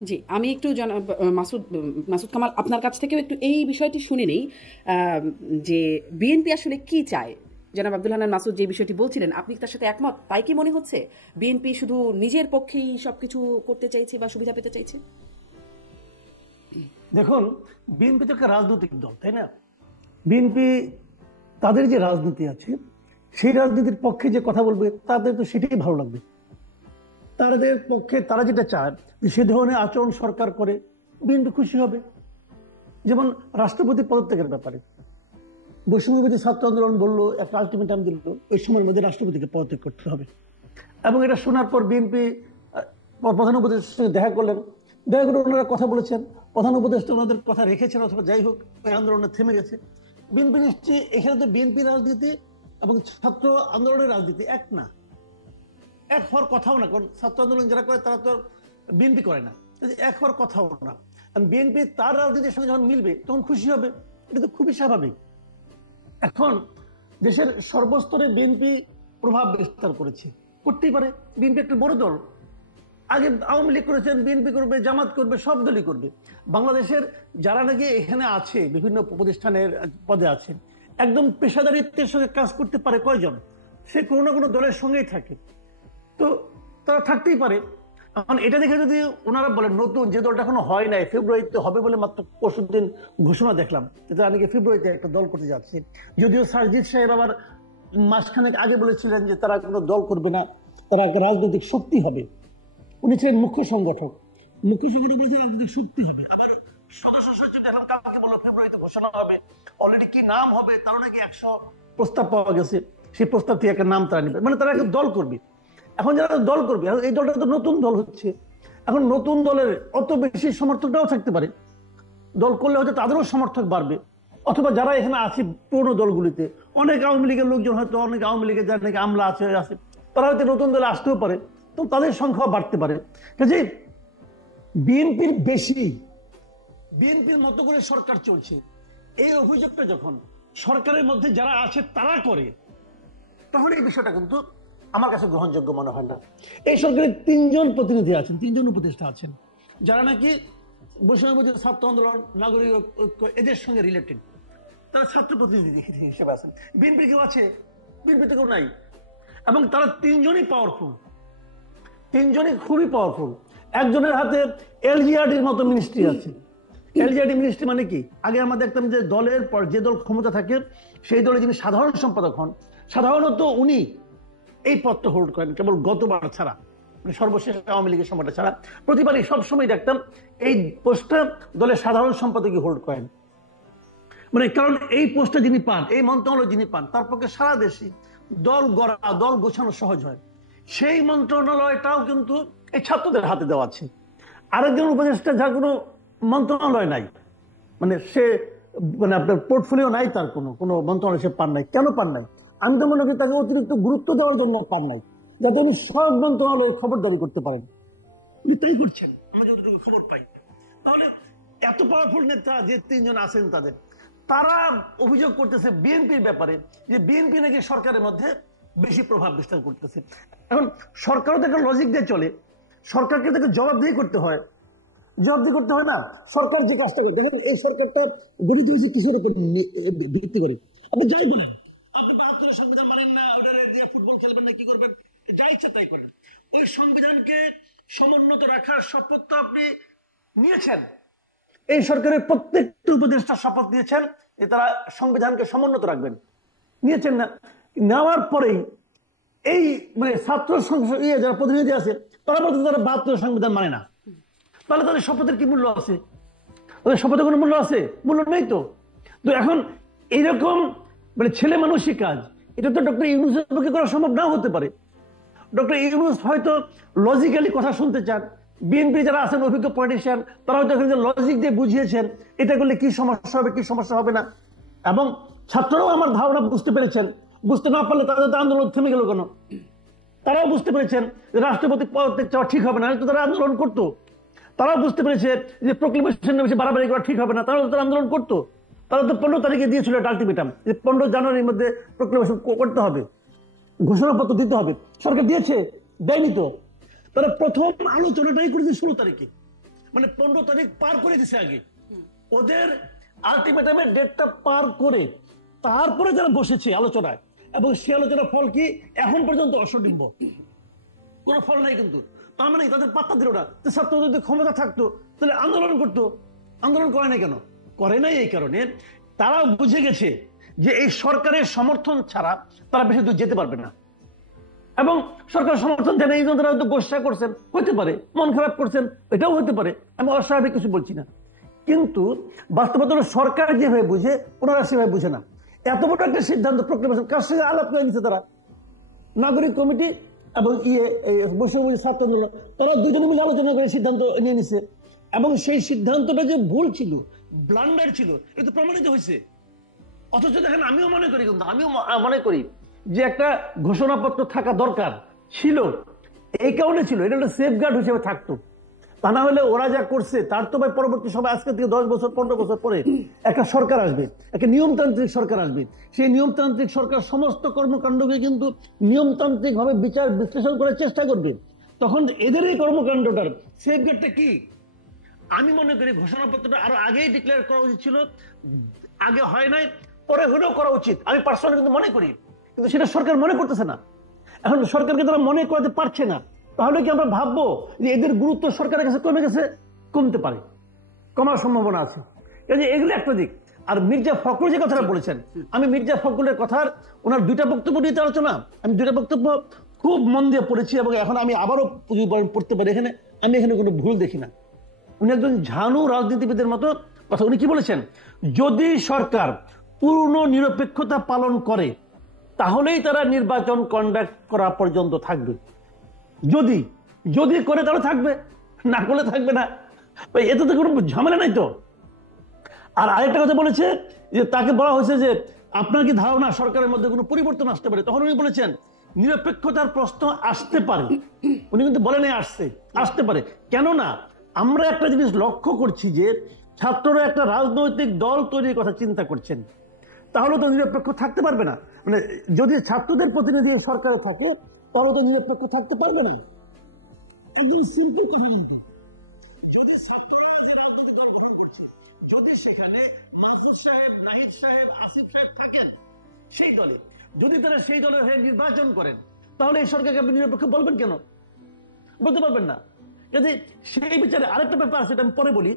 জি, আমি একটু মাসুদ মাসুদ কামাল আপনার কাছ থেকেও একটু এই বিষয়টি শুনে নেই, যে বিএনপি আসলে কি চায়। জনাব আব্দুল হান্নান মাসুদ যে বিষয়টি বলছিলেন, আপনি কি তার সাথে একমত? তাই কি মনে হচ্ছে বিএনপি শুধু নিজের পক্ষেই সবকিছু করতে চাইছে বা সুবিধা পেতে চাইছে? দেখুন, বিএনপি তো একটা রাজনৈতিক দল, তাই না? বিএনপি তাদের যে রাজনীতি আছে সেই রাজনীতির পক্ষে যে কথা বলবে তাদের তো সেটাই ভালো লাগবে। তাদের পক্ষে তারা যেটা চায় যে সে ধরনের আচরণ সরকার করে, বিএনপি খুশি হবে। যেমন রাষ্ট্রপতি পদত্যাগের ব্যাপারে বৈষম্যবিরোধী ছাত্র আন্দোলন বললো, একটা আলটিমেটাম দিল, ওই সময়ের মধ্যে রাষ্ট্রপতিকে পদত্যাগ করতে হবে। এবং এটা শোনার পর বিএনপি প্রধান উপদেষ্টার সঙ্গে দেখা করলেন, দেখা করে ওনারা কথা বলেছেন, প্রধান উপদেষ্টা ওনাদের কথা রেখেছেন, অথবা যাই হোক ওই আন্দোলনে থেমে গেছে। বিএনপি নিশ্চয়ই এখানে তো বিএনপি রাজনীতি এবং ছাত্র আন্দোলনের রাজনীতি এক না, এক হওয়ার কথাও না, কারণ ছাত্র আন্দোলন যারা করে তারা তো বিএনপি করে না, এক হওয়ার কথাও না। বিএনপি তার রাজনীতির সঙ্গে যখন মিলবে তখন খুশি হবে, এটা তো খুবই স্বাভাবিক। এখন দেশের সর্বস্তরে বিএনপি প্রভাব বিস্তার করেছে, করতেই পারে। বিএনপি একটা বড় দল, আগে আওয়ামী লীগ করেছেন, বিএনপি করবে, জামাত করবে, সব দলই করবে। বাংলাদেশের যারা নাকি এখানে আছে, বিভিন্ন প্রতিষ্ঠানের পদে আছেন, একদম পেশাদারিত্বের সঙ্গে কাজ করতে পারে কয়জন? সে কোনো না কোনো দলের সঙ্গেই থাকে, তো তারা থাকতেই পারে। এখন এটা দেখে যদি ওনারা বলেন নতুন যে দলটা এখনো হয় নাই, ফেব্রুয়ারিতে হবে বলে মাত্র পরশুদিন ঘোষণা দেখলাম, যে নাকি ফেব্রুয়ারিতে একটা দল করতে যাচ্ছে। যদিও সারজিৎ সাহেব আবার মাসখানেক আগে বলেছিলেন যে তারা কোনো দল করবে না, তারা একটা রাজনৈতিক শক্তি হবে। উনি ছিলেন মুখ্য সংগঠক, মুখ্য সংগঠক বলেছে রাজনৈতিক শক্তি হবে। আবার সদস্য সচিব এখন কালকে বললো ফেব্রুয়ারিতে ঘোষণা হবে। অলরেডি কি নাম হবে তারও নাকি 100 প্রস্তাব পাওয়া গেছে, সেই প্রস্তাব থেকে একটা নাম তারা নেবে, মানে তারা একটা দল করবে। এখন যারা দল করবে, এই দলটা তো নতুন দল হচ্ছে, এখন নতুন দলের অত বেশি সমর্থকটাও থাকতে পারে। দল করলে হয়তো তাদেরও সমর্থক বাড়বে, অথবা যারা এখানে আছে পুরনো দলগুলিতে, অনেক আওয়ামী লীগের লোকজন, হয়তো অনেক আওয়ামী লীগের যারা নাকি আমলা আছে, তারা হয়তো নতুন দলে আসতেও পারে, তো তাদের সংখ্যা বাড়তে পারে। কাজে বিএনপির বেশি, বিএনপির মতো করে সরকার চলছে, এই অভিযোগটা যখন সরকারের মধ্যে যারা আছে তারা করে, তখন এই বিষয়টা কিন্তু আমার কাছে গ্রহণযোগ্য মনে হয় না। এই সরকারের 3জন প্রতিনিধি আছেন, 3জন উপদেষ্টা আছেন, যারা নাকি বৈষম্যবিরোধী ছাত্র আন্দোলন, নাগরিক ঐক্য এদের সঙ্গে রিলেটেড, তারা ছাত্র প্রতিনিধি হিসেবে আছেন। বিএনপি কেউ আছে? বিএনপিতে কেউ নাই। এবং তারা 3জনই পাওয়ারফুল, 3জনই খুবই পাওয়ারফুল। একজনের হাতে এলজিআরডির মতো মিনিস্ট্রি আছে। এলজিআরডি মিনিস্ট্রি মানে কি? আগে আমরা দেখতাম যে দলের পর যে দল ক্ষমতা থাকে সেই দলে যিনি সাধারণ সম্পাদক হন, সাধারণত উনি এই পদটা হোল্ড করেন, কেবল গতবার ছাড়া, সর্বশেষ আওয়ামী লীগের সময়টা ছাড়া প্রতিবারই সবসময় দেখতাম এই পোস্টটা দলের সাধারণ সম্পাদকই হোল্ড করেন। মানে কারণ এই পোস্টটা যিনি পান, এই মন্ত্রণালয় যিনি পান, তার পক্ষে সারা দেশে দল গড়া, দল গোছানো সহজ হয়। সেই মন্ত্রণালয়টাও কিন্তু এই ছাত্রদের হাতে দেওয়া আছে। আরেকজন উপদেষ্টা যার কোনো মন্ত্রণালয় নাই, মানে সে মানে আপনার পোর্টফোলিও নাই, তার কোনো কোনো মন্ত্রণালয় সে পান নাই। কেন পান নাই? আমি তো মনে করি তাকে অতিরিক্ত গুরুত্ব দেওয়ার জন্য পান নাই, যাতে উনি সব মন্ত্রণালয়ে খবরদারি করতে পারেন। উনি তাই করছেন, আমরা যতটুকু খবর পাই। তাহলে এত পাওয়ারফুল নেতা যে 3জন আছেন তাদের, তারা অভিযোগ করতেছে বিএনপির ব্যাপারে যে বিএনপি নাকি সরকারের মধ্যে বেশি প্রভাব বিস্তার করতেছে। এখন সরকারও তো একটা লজিক দিয়ে চলে, সরকারকে তাকে জবাবদিহি করতে হয়, জবাবদিহি করতে হয় না? সরকার যে কাজটা করে, দেখেন এই সরকারটা গঠিত হয়েছে কিসের উপর ভিত্তি করে? আপনি যাই বলেন, আপনি 72-এর সংবিধান মানেন না, ওটা দিয়ে ফুটবল খেলবেন না, কি করবেন, যা ইচ্ছা তাই করেন। ওই সংবিধানকে সমুন্নত রাখার শপথ তো আপনি নিয়েছেন। এই সরকারের প্রত্যেকটা উপদেষ্টা শপথ নিয়েছেন যে তারা সংবিধানকে সমুন্নত রাখবেন, নিয়েছেন না? নেওয়ার পরেই এই মানে ছাত্র সংসদ যারা প্রতিনিধি আছে তারা বলতে তারা 72 সংবিধান মানে না। তাহলে তাদের শপথের কি মূল্য আছে? তাদের শপথের কোনো মূল্য আছে? মূল্য নেই তো। তো এখন এইরকম মানে ছেলে মানুষই কাজ, এটা তো ডক্টর ইউনূসের পক্ষে করা সম্ভব নাও হতে পারে। ডক্টর ইউনূস হয়তো লজিক্যালি কথা শুনতে চান, বিএনপি যারা আছেন অভিজ্ঞ পলিটিশিয়ান তারা হয়তো লজিক দিয়ে বুঝিয়েছেন এটা করলে কি সমস্যা হবে, কি সমস্যা হবে না। এবং ছাত্ররাও আমার ধারণা বুঝতে পেরেছেন, বুঝতে না পারলে তাদের আন্দোলন থেমে গেল কেন? তারাও বুঝতে পেরেছেন যে রাষ্ট্রপতি পদত্যাগ চাওয়া ঠিক হবে না, তো তারা আন্দোলন করতো। তারাও বুঝতে পেরেছে যে প্রক্লেমেশন বেশি বাড়াবাড়ি করা ঠিক হবে না, তারাও তারা আন্দোলন করতো। তারা তো 15 তারিখে দিয়েছিল আলটিমেটাম যে 15 জানুয়ারির মধ্যে প্রক্লেমেশন করতে হবে, ঘোষণাপত্র দিতে হবে। সরকার দিয়েছে? দেয়নি তো। তারা প্রথম আলোচনাটাই করেছে 16 তারিখে। মানে 15 তারিখ পার করে দিছে আগে, ওদের আলটিমেটামের ডেটটা পার করে তারপরে যারা বসেছে আলোচনায়, এবং সে আলোচনার ফল কি এখন পর্যন্ত অসডিম্ব, কোনো ফল নাই। কিন্তু তার মানে তাদের পাত্তা দিল না। ছাত্র যদি ক্ষমতা থাকতো তাহলে আন্দোলন করতো, আন্দোলন করে না কেন? করে নাই এই কারণে তারা বুঝে গেছে যে এই সরকারের সমর্থন ছাড়া তারা বেশি দূর যেতে পারবে না। এবং সরকার সমর্থন দেন এই জন্য তারা হয়তো গোসা করছেন, হতে পারে মন খারাপ করছেন, এটাও হতে পারে, আমি অস্বাভাবিক কিছু বলছি না। কিন্তু বাস্তবতা সরকার যেভাবে বুঝে ওনারা সেভাবে বুঝে না। এত বড় একটা সিদ্ধান্ত প্রক্রিয়া কার সঙ্গে আলাপ করে নিচ্ছে তারা, নাগরিক কমিটি এবং বৈষম্য ছাত্র আন্দোলন, তারা দুজনে মিলে আলোচনা করে সিদ্ধান্ত নিয়ে নিছে। এবং সেই সিদ্ধান্তটা যে ভুল ছিল, ব্লান্ডার ছিল, এটা প্রমাণিত হয়েছে। অথচ দেখেন, আমিও মনে করি, কিন্তু আমিও মনে করি যে একটা ঘোষণাপত্র থাকা দরকার ছিল, এই কারণে ছিল, এটা একটা সেফগার্ড হিসেবে থাকতো। তা না হলে ওরা যা করছে তার তো ভাই পরবর্তী সময় আজকে থেকে 10 বছর 15 বছর পরে একটা সরকার আসবে, একটা নিয়মতান্ত্রিক সরকার আসবে। সেই নিয়মতান্ত্রিক সরকার সমস্ত কর্মকাণ্ডকে কিন্তু নিয়মতান্ত্রিক ভাবে বিচার বিশ্লেষণ করার চেষ্টা করবে। তখন এদের এই কর্মকাণ্ডটার সেফগার্ডটা কি? আমি মনে করি ঘোষণাপত্রটা আরো আগেই ডিক্লেয়ার করা উচিত ছিল, আগে হয় নাই, পরে হলেও করা উচিত, আমি পার্সোনালি কিন্তু মনে করি। কিন্তু সেটা সরকার মনে করতেছে না। এখন সরকারকে তারা মনে করাতে পারছে না, তাহলে কি আমরা ভাববো যে এদের গুরুত্ব সরকারের কাছে কমে গেছে? কমতে পারে, কমার সম্ভাবনা আছে। এগুলো একটা দিক। আর মির্জা ফখরুল যে কথাটা বলেছেন, আমি মির্জা ফখরুলের কথার ওনার 2টা বক্তব্য নিয়ে আলোচনা, আমি 2টা বক্তব্য খুব মন দিয়ে পড়েছি, এবং এখন আমি আবারও পড়তে পারি। এখানে আমি এখানে কোনো ভুল দেখি না। উনি একজন ঝানু রাজনীতিবিদের মতো কথা। উনি কি বলেছেন? যদি সরকার পূর্ণ নিরপেক্ষতা পালন করে তাহলেই তারা নির্বাচন কন্ডাক্ট করা পর্যন্ত থাকবে। যদি যদি করে তাহলে থাকবে, না করলে থাকবে না। এতে তো কোনো ঝামেলা নাই তো। আর আরেকটা কথা বলেছে যে তাকে বলা হয়েছে যে আপনার কি ধারণা সরকারের মধ্যে কোনো পরিবর্তন আসতে পারে? তখন উনি বলেছেন নিরপেক্ষতার প্রশ্ন আসতে পারে। উনি কিন্তু বলেন আসতে পারে। কেননা আমরা একটা জিনিস লক্ষ্য করছি যে ছাত্ররা একটা রাজনৈতিক দল তৈরির কথা চিন্তা করছেন, তাহলে তো নিরপেক্ষ থাকতে পারবে না। মানে যদি ছাত্রদের প্রতিনিধি সরকারে থাকে তাহলে তো নিরপেক্ষ থাকতে পারবে না। একদম সিম্পল কথা বলতে, যদি ছাত্ররা যে রাজনৈতিক দল গঠন করছে, যদি সেখানে মাহফুজ সাহেব, নাহিদ সাহেব, আসিফ সাহেব থাকেন সেই দলে, যদি তারা সেই দলের হয়ে নির্বাচন করেন, তাহলে এই সরকারকে আপনি নিরপেক্ষ বলবেন কেন? বলতে পারবেন না। কাজে সেই বিচারে আরেকটা ব্যাপার আছে, আমি পরে বলি।